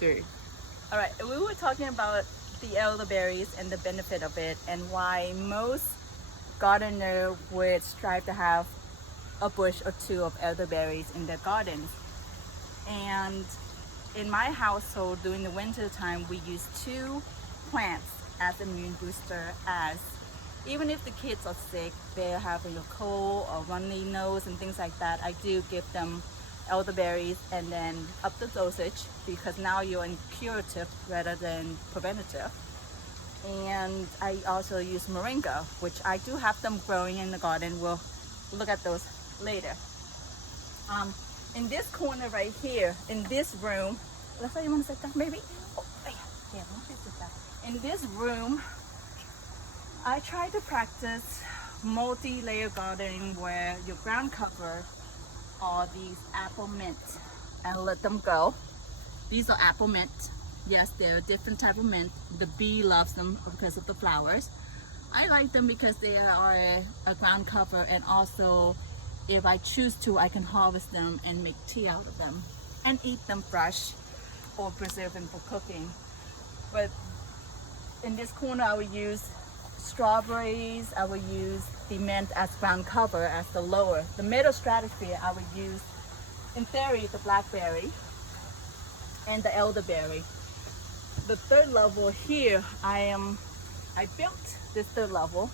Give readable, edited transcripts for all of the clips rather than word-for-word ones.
Good. All right, we were talking about the elderberries and the benefit of it, and why most gardener would strive to have a bush or two of elderberries in their gardens. And in my household, during the winter time, we use two plants as immune booster. As even if the kids are sick, they're having a cold or runny nose and things like that, I do give them elderberries and then up the dosage, because now you're in curative rather than preventative. And I also use moringa, which I do have them growing in the garden. We'll look at those later. Um, in this corner right here, in this room, let's say you want to sit down, maybe. Oh, yeah, want to sit down. In this room, I try to practice multi-layer gardening, where your ground cover are these apple mint and let them go. These are apple mint. Yes, they're a different type of mint. The bee loves them because of the flowers. I like them because they are a ground cover, and also if I choose to, I can harvest them and make tea out of them and eat them fresh or preserve them for cooking. But in this corner, I would use strawberries. I would use the mint as ground cover as the lower. The middle stratosphere, I would use, in theory, the blackberry and the elderberry. The third level here, I built this third level,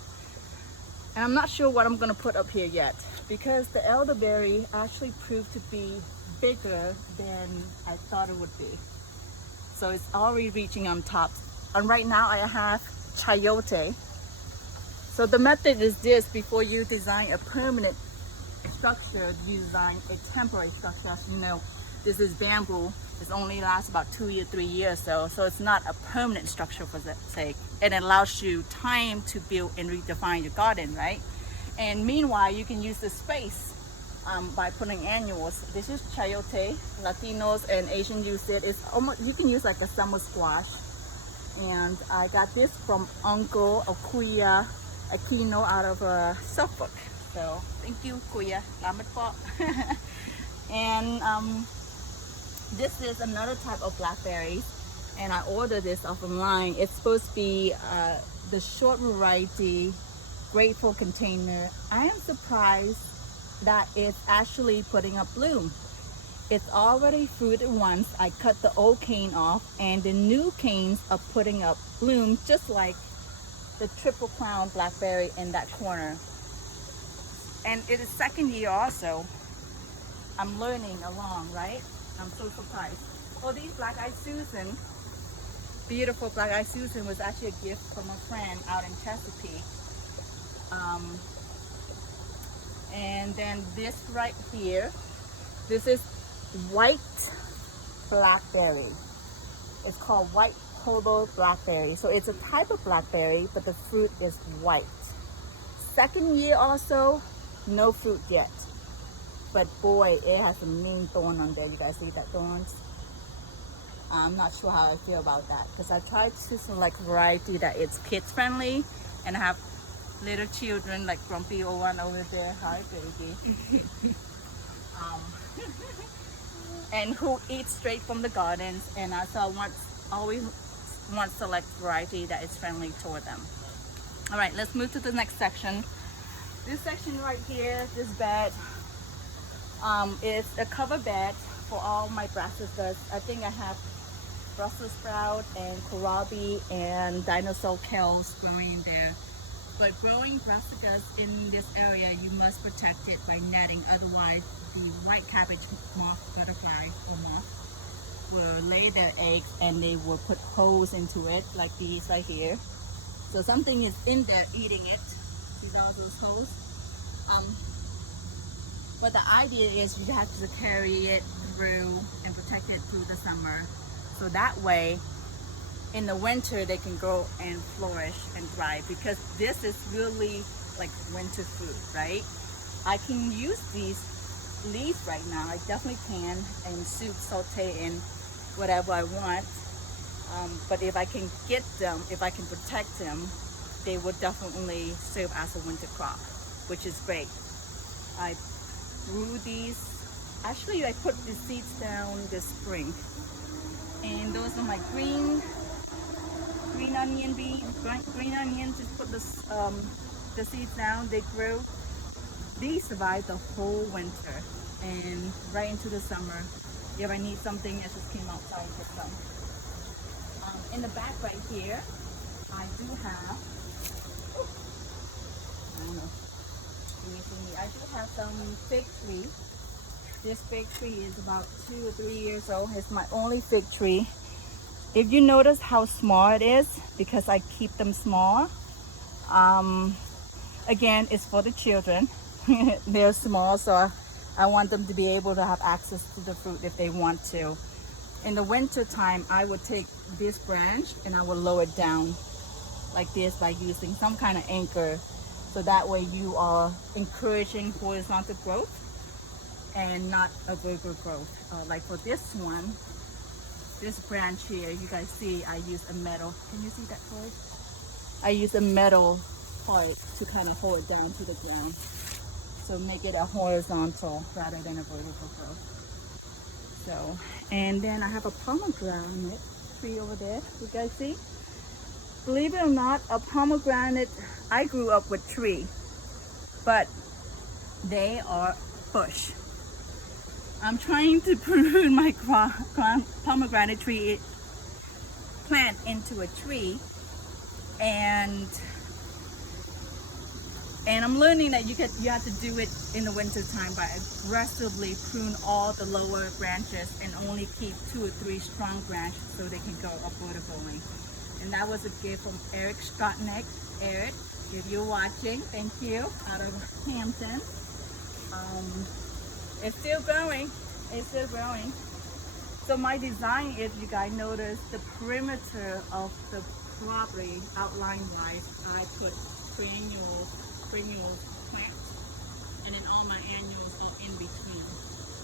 and I'm not sure what I'm gonna put up here yet, because the elderberry actually proved to be bigger than I thought it would be. So it's already reaching on top. And right now I have chayote. So the method is this: before you design a permanent structure, you design a temporary structure. As you know, this is bamboo. It only lasts about 2 years, 3 years, so it's not a permanent structure for that sake. And it allows you time to build and redefine your garden, right? And meanwhile, you can use the space by putting annuals. This is chayote. Latinos and Asian use it. It's almost, you can use like a summer squash. And I got this from Uncle Akuya Aquino out of Suffolk. So thank you, Kuya. Salamat po. And this is another type of blackberries, and I ordered this off online. It's supposed to be the short variety, grateful container. I am surprised that it's actually putting up bloom. It's already fruited once. I cut the old cane off, and the new canes are putting up bloom, just like the triple crown blackberry in that corner. And it is second year also. I'm learning along, right? I'm so surprised. Oh, these black-eyed Susan, beautiful black-eyed Susan, was actually a gift from a friend out in Chesapeake. And then this right here, this is white blackberry. It's called white Kobo blackberry. So it's a type of blackberry, but the fruit is white. Second year also, no fruit yet. But boy, it has a mean thorn on there. You guys see that thorns? I'm not sure how I feel about that, because I tried to select variety that it's kids friendly, and I have little children like Grumpy old one over there. Hi, baby. And who eat straight from the gardens, and so I always want to select variety that is friendly toward them. All right, let's move to the next section. This section right here, this bed, it's a cover bed for all my brassicas. I think I have Brussels sprout and kohlrabi and dinosaur kales growing in there. But growing brassicas in this area, you must protect it by netting. Otherwise, the white cabbage moth, butterfly or moth, will lay their eggs and they will put holes into it, like these right here. So something is in there eating it. See all those holes? But the idea is you have to carry it through and protect it through the summer. So that way, in the winter, they can grow and flourish and thrive, because this is really like winter food, right? I can use these leaves right now. I definitely can, and soup, saute, and whatever I want. But if I can get them, if I can protect them, they will definitely serve as a winter crop, which is great. I grew these, actually I put the seeds down this spring, and some like green onion beans, green onions. Just put the seeds down. They grow. These survive the whole winter and right into the summer. If I need something, I just came outside and get some. In the back right here, I do have. I don't know. I do have some fig tree. This fig tree is about 2 or 3 years old. It's my only fig tree. If you notice how small it is, because I keep them small, again, it's for the children. They're small, so I want them to be able to have access to the fruit if they want to. In the winter time, I would take this branch and I will lower it down like this by using some kind of anchor. So that way you are encouraging horizontal growth and not a vertical growth. Like for this one, this branch here, you guys see I use a metal. Can you see that cord? I use a metal part to kind of hold it down to the ground. So make it a horizontal rather than a vertical growth. So, and then I have a pomegranate tree over there. You guys see? Believe it or not, a pomegranate, I grew up with tree, but they are bush. I'm trying to prune my pomegranate tree plant into a tree, and I'm learning that you have to do it in the winter time by aggressively prune all the lower branches and only keep 2 or 3 strong branches so they can go up vertically. And that was a gift from Eric Strotnick. Eric, if you're watching, thank you, out of Hampton. It's still growing. It's still growing. So my design, if you guys notice, the perimeter of the property outline-wise, I put perennial plants, and then all my annuals are in between.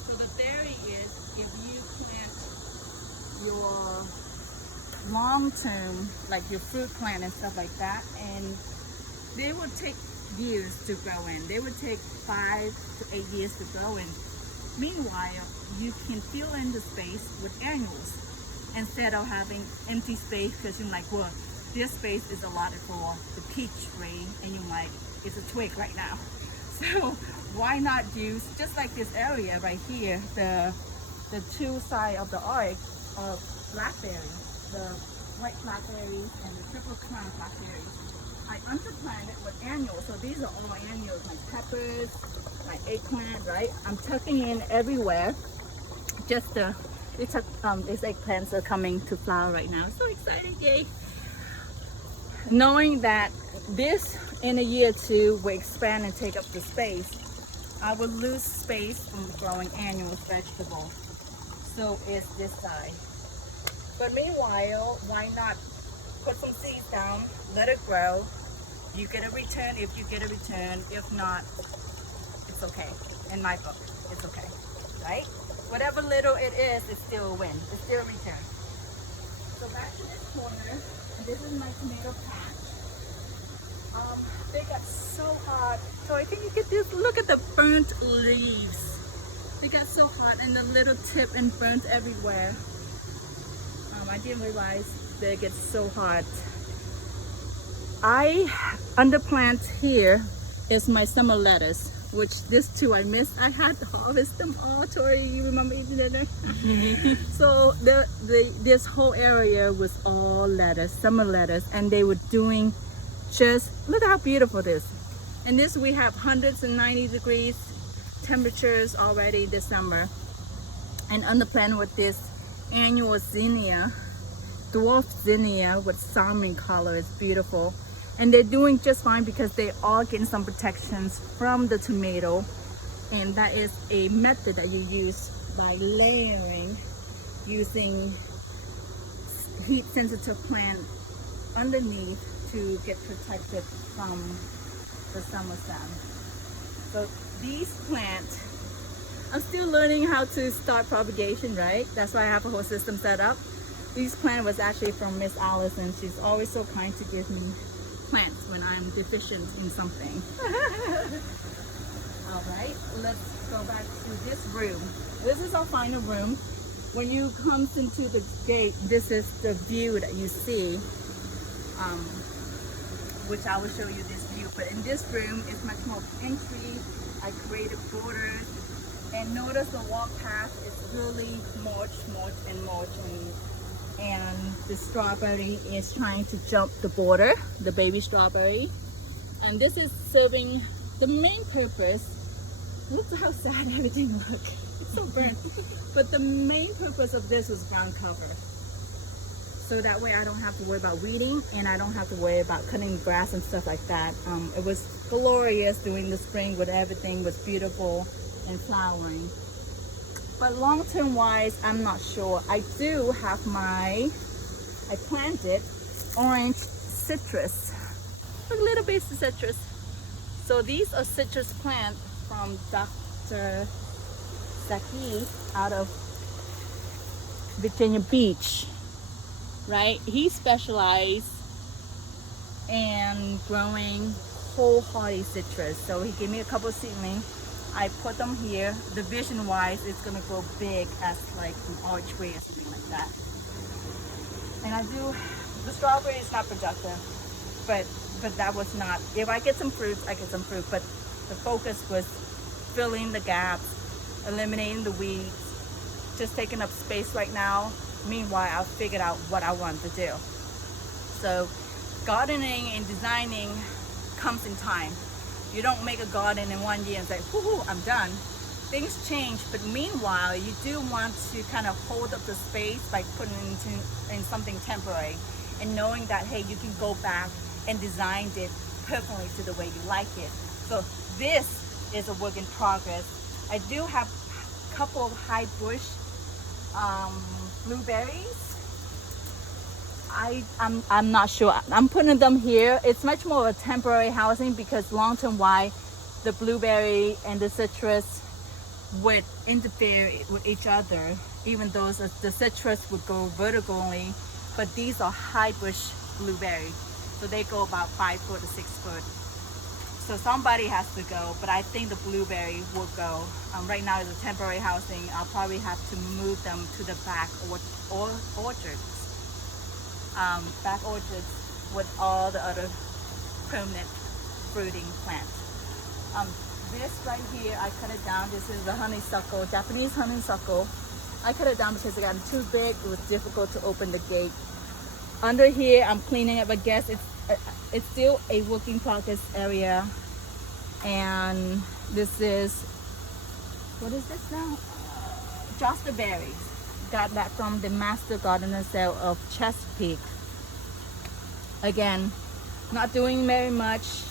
So the theory is, if you plant your long-term, like your fruit plant and stuff like that, and they would take years to grow in. They would take 5 to 8 years to grow in. Meanwhile, you can fill in the space with annuals instead of having empty space, because you're like, well, this space is allotted for the peach tree, and you're like, it's a twig right now. So why not use, just like this area right here, the 2 sides of the arc are blackberries, the white blackberries and the triple crown blackberries. I underplanted with annuals, so these are all annuals, like peppers, like eggplant, right? I'm tucking in everywhere. Just these eggplants are coming to flower right now. So excited, yay! Knowing that this in a year or 2 will expand and take up the space, I will lose space from growing annual vegetables. So it's this side. But meanwhile, why not put some seeds down, let it grow. You get a return if you get a return. If not, it's okay. In my book, it's okay, right? Whatever little it is, it's still a win. It's still a return. So back to this corner, and this is my tomato patch. They got so hot. So I think you get this, look at the burnt leaves. They got so hot and the little tip and burnt everywhere. I didn't realize they get so hot. I underplant here is my summer lettuce, which this too I missed. I had to harvest them all. Tori, you remember eating it? So this whole area was all lettuce, summer lettuce, and they were doing just, look how beautiful it is. And this we have 190 degrees temperatures already this summer. And underplant with this annual zinnia, dwarf zinnia with salmon color. It's beautiful. And they're doing just fine because they all getting some protections from the tomato. And that is a method that you use by layering, using heat sensitive plant underneath to get protected from the summer sun. So these plants, I'm still learning how to start propagation, right? That's why I have a whole system set up. This plant was actually from Miss Allison. She's always so kind to give me plants when I'm deficient in something. All right, let's go back to this room. This is our final room. when you come into the gate, this is the view that you see, um, which I will show you this view. But in this room, it's much more entry. I created borders, and notice the walk path is really mulch, and mulch, and the strawberry is trying to jump the border, the baby strawberry. And this is serving the main purpose. Look how sad everything looks. It's so burnt. But the main purpose of this was ground cover. So that way I don't have to worry about weeding, and I don't have to worry about cutting grass and stuff like that. It was glorious during the spring when everything was beautiful and flowering. But long-term wise, I'm not sure. I do have I planted orange citrus. A little bit of citrus. So these are citrus plants from Dr. Saki out of Virginia Beach, right? He specialized in growing wholehearted citrus. So he gave me a couple of seedlings. I put them here. The vision wise, it's gonna grow big as like an archway or something like that. And I do, the strawberry is not productive, but that was not, if I get some fruits, I get some fruit, but the focus was filling the gaps, eliminating the weeds, just taking up space right now. Meanwhile, I figured out what I want to do. So gardening and designing comes in time. You don't make a garden in 1 year and say, whoo, I'm done. Things change, but meanwhile, you do want to kind of hold up the space by putting it in something temporary and knowing that, hey, you can go back and design it perfectly to the way you like it. So this is a work in progress. I do have a couple of high bush blueberries. I'm not sure. I'm putting them here. It's much more of a temporary housing because long-term why the blueberry and the citrus would interfere with each other, even though the citrus would go vertically, but these are high bush blueberry. So they go about 5 foot to 6 foot. So somebody has to go, but I think the blueberry will go. Right now it's a temporary housing. I'll probably have to move them to the back orchards. Back orchards with all the other permanent fruiting plants. This right here, I cut it down. This is the honeysuckle, Japanese honeysuckle. I cut it down because it got too big. It was difficult to open the gate. Under here, I'm cleaning up. I guess it's still a work in progress area. And this is, what is this now? Josterberries. Got that from the Master Gardener sale of Chesapeake. Again, not doing very much.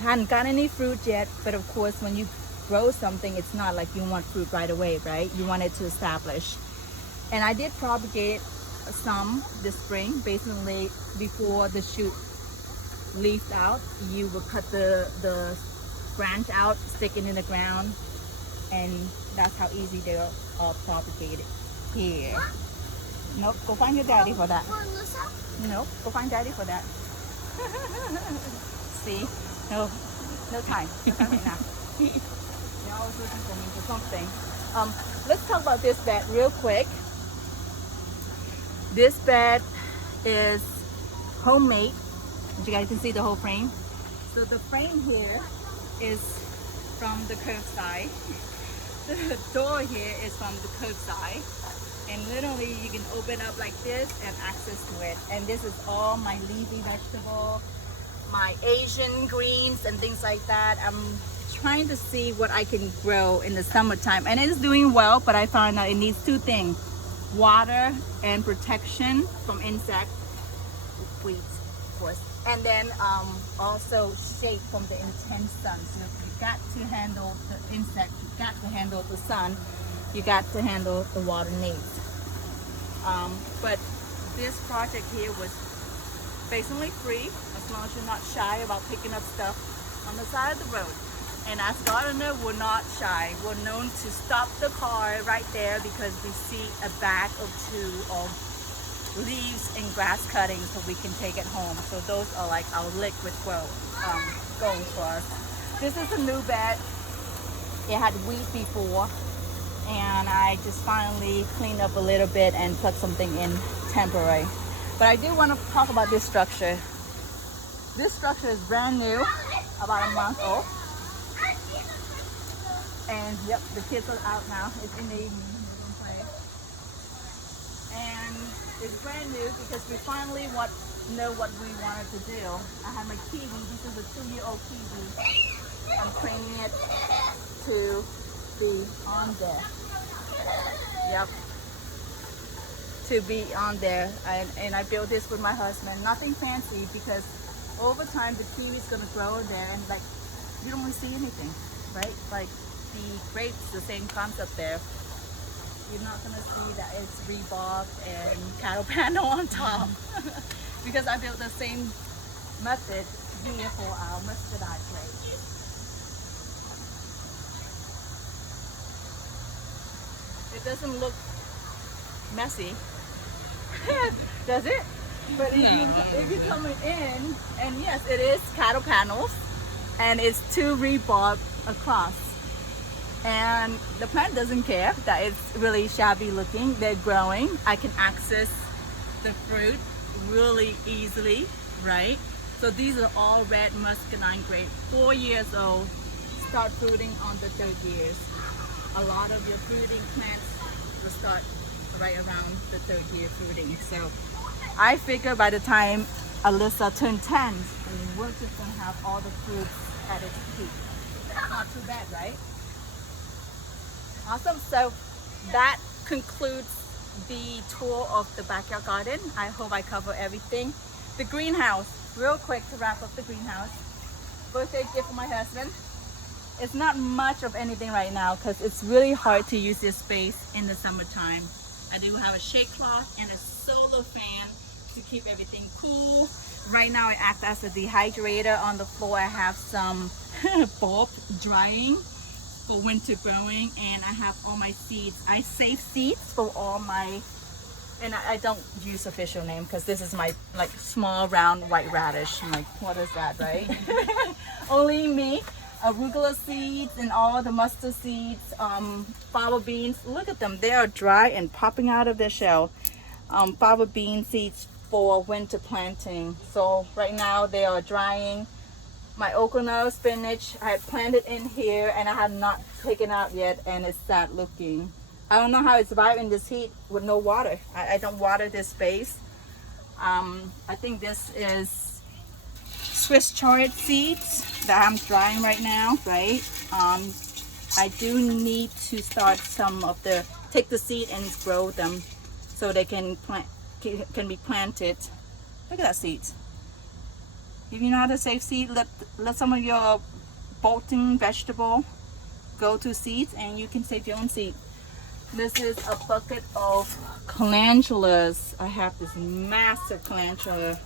Hadn't got any fruit yet, but of course when you grow something, it's not like you want fruit right away, right? You want it to establish. And I did propagate some this spring. Basically, before the shoot leafed out, you will cut the branch out, stick it in the ground, and that's how easy they are all propagated here. Nope, go find your daddy for that. Nope, go find daddy for that. See? No time. No time right now. They're always looking for me for something. Let's talk about this bed real quick. This bed is homemade. As you guys can see the whole frame. So the frame here is from the curbside. The door here is from the curbside. And literally you can open up like this and access to it. And this is all my leafy vegetable, my Asian greens and things like that. I'm trying to see what I can grow in the summertime, and it is doing well, but I found out it needs two things: water and protection from insect, weeds, of course, and then also shade from the intense sun. So you got to handle the insect, you got to handle the sun, you got to handle the water needs. But this project here was basically free, as long as you're not shy about picking up stuff on the side of the road. And as gardener, we're not shy. We're known to stop the car right there because we see a bag or two of leaves and grass cuttings so we can take it home. So those are like our liquid goals for us. This is a new bed. It had wheat before, and I just finally cleaned up a little bit and put something in temporary. But I do want to talk about this structure. This structure is brand new, about a month old. And yep, the kids are out now. It's in the evening. They're gonna play. And it's brand new because we finally know what we wanted to do. I have my kiwi. This is a 2-year-old kiwi. I'm training it to be on there. Yep. To be on there. And I built this with my husband. Nothing fancy because over time the kiwi is gonna grow there and like you don't really see anything, right? Like the grapes, the same concept there. You're not gonna see that it's rebarb and cattle panel on top because I built the same method here for our muscadine plate. It doesn't look messy, does it? But if you're coming in, and yes, it is cattle panels, and it's 2 rebarb across. And the plant doesn't care that it's really shabby looking. They're growing. I can access the fruit really easily, right? So these are all red muscadine grape, 4 years old, start fruiting on the 3rd years. A lot of your fruiting plants will start right around the 3rd year fruiting. So I figure by the time Alyssa turns 10, we're just gonna have all the fruits at its peak. Not too bad, right? Awesome. So that concludes the tour of the backyard garden. I hope I cover everything. The greenhouse, real quick to wrap up the greenhouse. Birthday gift for my husband. It's not much of anything right now because it's really hard to use this space in the summertime. I do have a shade cloth and a solar fan to keep everything cool. Right now I act as a dehydrator. On the floor I have some bulb drying for winter growing, and I have all my seeds. I save seeds for all my, and I don't use official name because this is my like small round white radish. I'm like, what is that, right? Only me. Arugula seeds and all the mustard seeds, fava beans. Look at them, they are dry and popping out of their shell. Fava bean seeds for winter planting. So right now they are drying. My okra spinach I had planted in here and I have not taken out yet, and it's sad looking. I don't know how it's surviving this heat with no water. I don't water this space. I think this is Swiss chard seeds that I'm drying right now, right? I do need to start some of the, take the seed and grow them so they can be planted. Look at that seeds. If you know how to save seed, let some of your bolting vegetable go to seeds and you can save your own seed. This is a bucket of calendulas. I have this massive calendula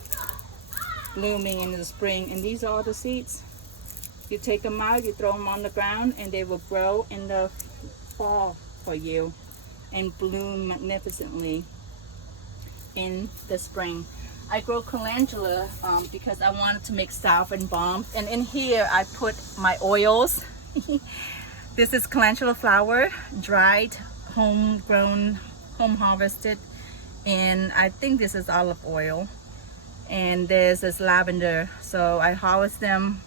blooming in the spring, and these are the seeds. You take them out, you throw them on the ground, and they will grow in the fall for you and bloom magnificently in the spring. I grow calendula because I wanted to make salve and balm, and in here I put my oils. This is calendula flower, dried, homegrown, home harvested, and I think this is olive oil. And there's this lavender. So I harvest them,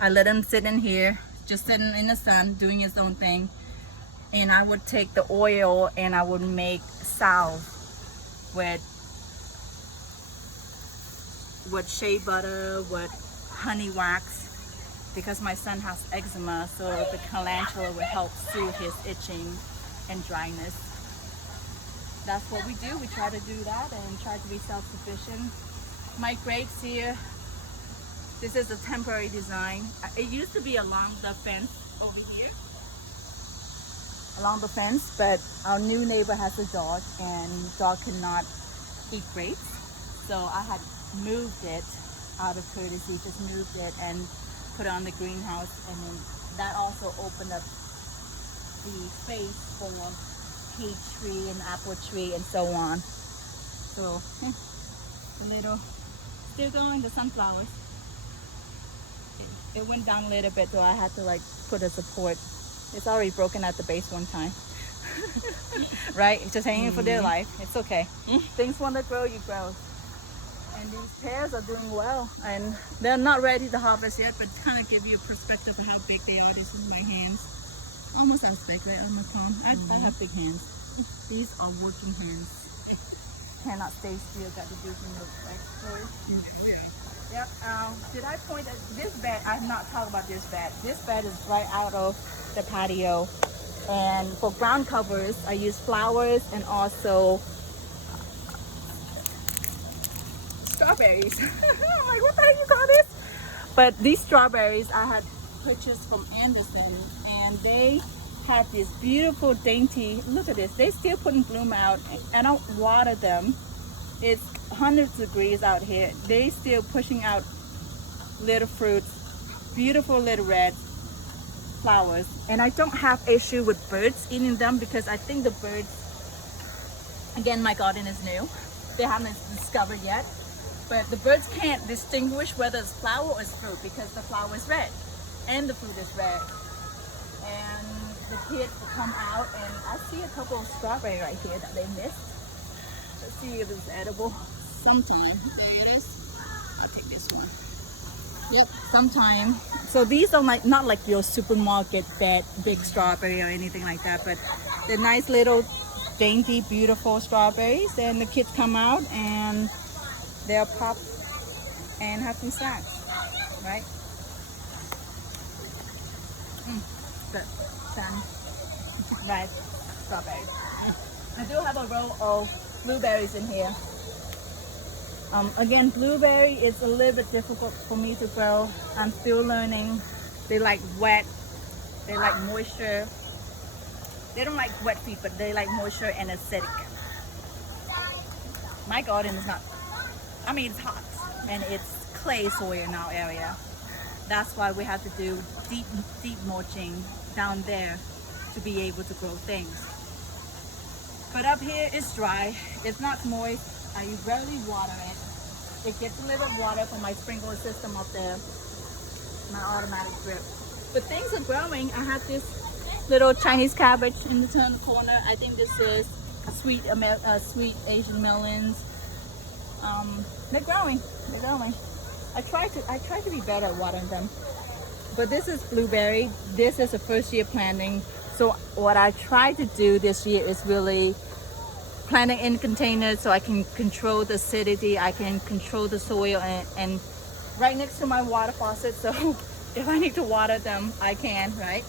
I let them sit in here, just sitting in the sun, doing its own thing. And I would take the oil and I would make salve with shea butter, with honey wax, because my son has eczema, so the calendula will help soothe his itching and dryness. That's what we do. We try to do that and try to be self-sufficient. My grapes here, this is a temporary design. It used to be along the fence over here, along the fence, but our new neighbor has a dog and dog cannot eat grapes. So I had moved it out of courtesy, just moved it and put it on the greenhouse, and then that also opened up the space for peach tree and apple tree and so on. So a little, still going, the sunflowers. It went down a little bit, so I had to like put a support. It's already broken at the base one time. Right? It's just hanging for their life. It's okay. Things want to grow, you grow. And these pears are doing well, and they're not ready to harvest yet, but kind of give you a perspective of how big they are. This is my hands, almost as big, right, on my palm. I have big hands. These are working hands. Cannot stay still. Got to do some work, right? Sorry. Yep. Did I point at this bed? I've not talked about this bed. This bed is right out of the patio, and for ground covers, I use flowers and also strawberries. I'm like, what the heck you call this? But these strawberries I had purchased from Anderson, and they had this beautiful dainty, look at this, they still putting bloom out, and I don't water them. It's hundreds of degrees out here. They still pushing out little fruits, beautiful little red flowers. And I don't have issue with birds eating them, because I think the birds, again, my garden is new, they haven't discovered yet. But the birds can't distinguish whether it's flower or it's fruit, because the flower is red and the fruit is red. And the kids will come out, and I see a couple of strawberry right here that they missed. Let's see if it's edible. Sometime. There it is. I'll take this one. Yep, sometime. So these are like not like your supermarket big strawberry or anything like that, but they're nice little dainty, beautiful strawberries. And the kids come out and they'll pop and have some snacks, right? Good. Right, strawberries. I do have a row of blueberries in here. Again, blueberry is a little bit difficult for me to grow. I'm still learning. They like wet, they like moisture. They don't like wet feet, but they like moisture and acidic. My garden is not, I mean, it's hot and it's clay soil in our area. That's why we have to do deep mulching down there to be able to grow things. But up here it's dry, it's not moist. I rarely water it. It gets a little bit of water from my sprinkler system up there, my automatic drip. But things are growing. I have this little Chinese cabbage in the corner. I think this is sweet Asian melons. They're growing. They're growing. I try to be better at watering them. But this is blueberry. This is a first year planting. So what I try to do this year is really planting in containers so I can control the acidity, I can control the soil, and right next to my water faucet, so if I need to water them, I can, right?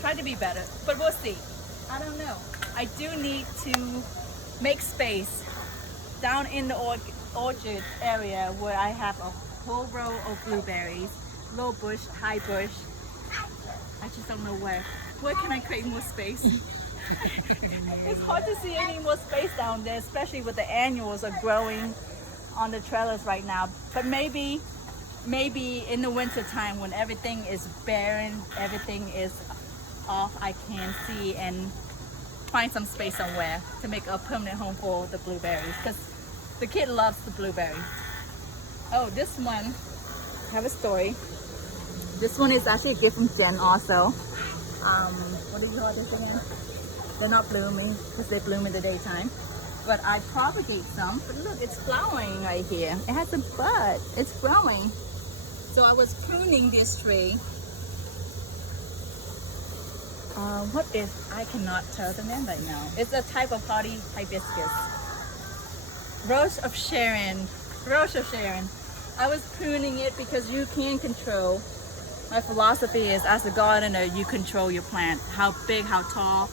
Try to be better, but we'll see. I don't know. I do need to make space down in the orchard area where I have a whole row of blueberries, low bush, high bush. I just don't know where. Where can I create more space? It's hard to see any more space down there, especially with the annuals are growing on the trellis right now. But maybe in the winter time when everything is barren, everything is off, I can see and find some space somewhere to make a permanent home for the blueberries, because the kid loves the blueberry. Oh, this one, I have a story. This one is actually a gift from Jen also. What do you call this again? They're not blooming because they bloom in the daytime. But I propagate some. But look, it's flowering right here. It has a bud. It's growing. So I was pruning this tree. What is, I cannot tell the name right now. It's a type of hardy hibiscus. Rose of Sharon. Rose of Sharon. I was pruning it because you can control. My philosophy is, as a gardener, you control your plant. How big, how tall.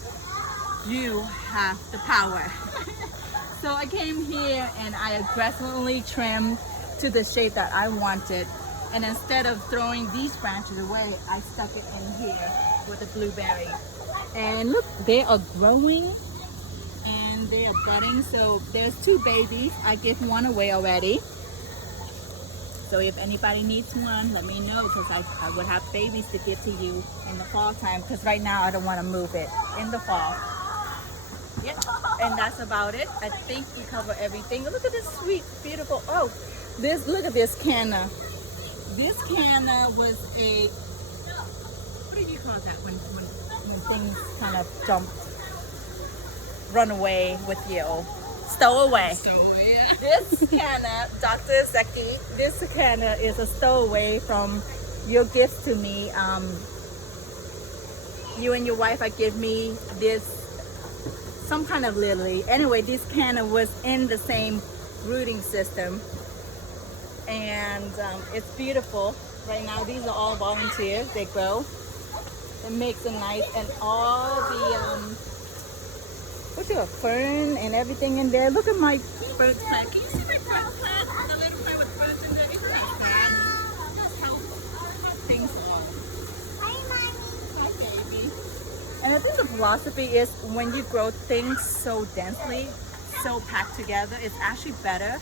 You have the power. So I came here and I aggressively trimmed to the shape that I wanted. And instead of throwing these branches away, I stuck it in here with the blueberry. And look, they are growing and they are budding. So there's 2 babies. I gave one away already. So if anybody needs one, let me know, because I would have babies to give to you in the fall time, because right now I don't want to move it in the fall. Yep, and that's about it. I think we cover everything. Look at this sweet, beautiful, oh, this, look at this canna. This canna was a, what do you call that when when things kind of run away with you. Stowaway. So yeah. This canna, Dr. Zeki, this canna is a stowaway from your gift to me. You and your wife give me this, some kind of lily. Anyway, this canna was in the same rooting system. And it's beautiful. Right now, these are all volunteers. They grow. It makes it nice. And all the, fern and everything in there. Look at my bird plant. Can you see my bird plant? The little plant with ferns in there. Isn't that fun? That's how things are. Hi, Mommy. Hi, baby. And I think the philosophy is when you grow things so densely, so packed together, it's actually better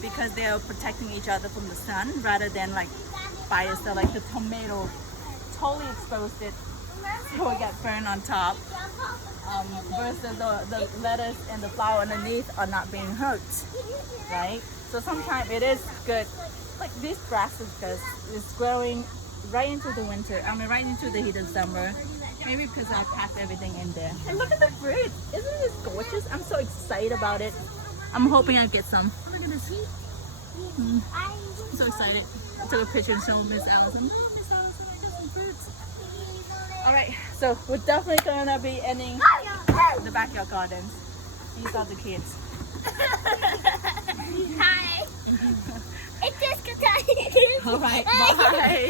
because they are protecting each other from the sun rather than like by yourself. Like the tomato totally exposed it, so it got burned on top. Versus the lettuce and the flower underneath are not being hurt, right? So sometimes it is good. Like this brassicas is growing right into the winter. I mean, right into the heat of summer. Maybe because I packed everything in there. And look at the fruit. Isn't this gorgeous? I'm so excited about it. I'm hoping I get some. Oh, look at this. I'm so excited. I took a picture and showed Miss Allison. Oh, Miss Allison, I got some fruits. All right, so we're definitely gonna be ending the backyard gardens. These are the kids. Hi. It's Jessica. All right, bye.